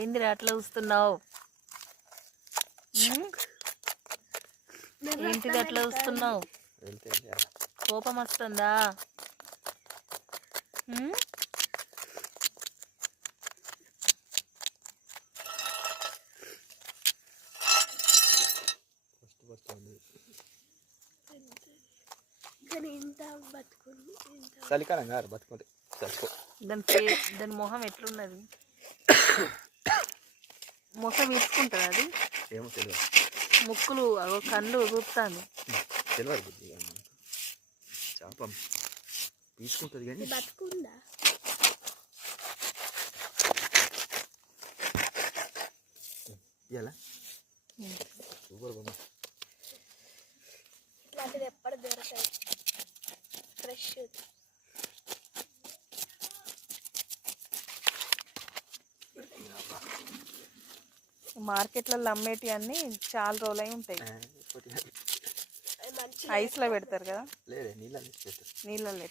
ఏందిరా అట్లా చూస్తున్నావు? ఏంటిది అట్లా చూస్తున్నావు? కోపం వస్తుందా? చలికాలం కాదు బతుకుంది. దాని మొహం ఎట్లున్నది? మొహం వీసుకుంటుంది అది. ఏమో తెలియదు. ముక్కులు కళ్ళు చూస్తాను. తెలియదు. చేప తీసుకుంటుంది కానీ బతుకుందా? ఇలా సూపర్ బొమ్మ. ఇట్లాంటిది ఎప్పుడు దొరకదు. ఫ్రెష్ మార్కెట్లలో అమ్మేటి అన్ని చాలా రోజులై ఉంటాయి. ఐస్లో పెడతారు కదా, లేదు నీళ్ళలో నీళ్ళలో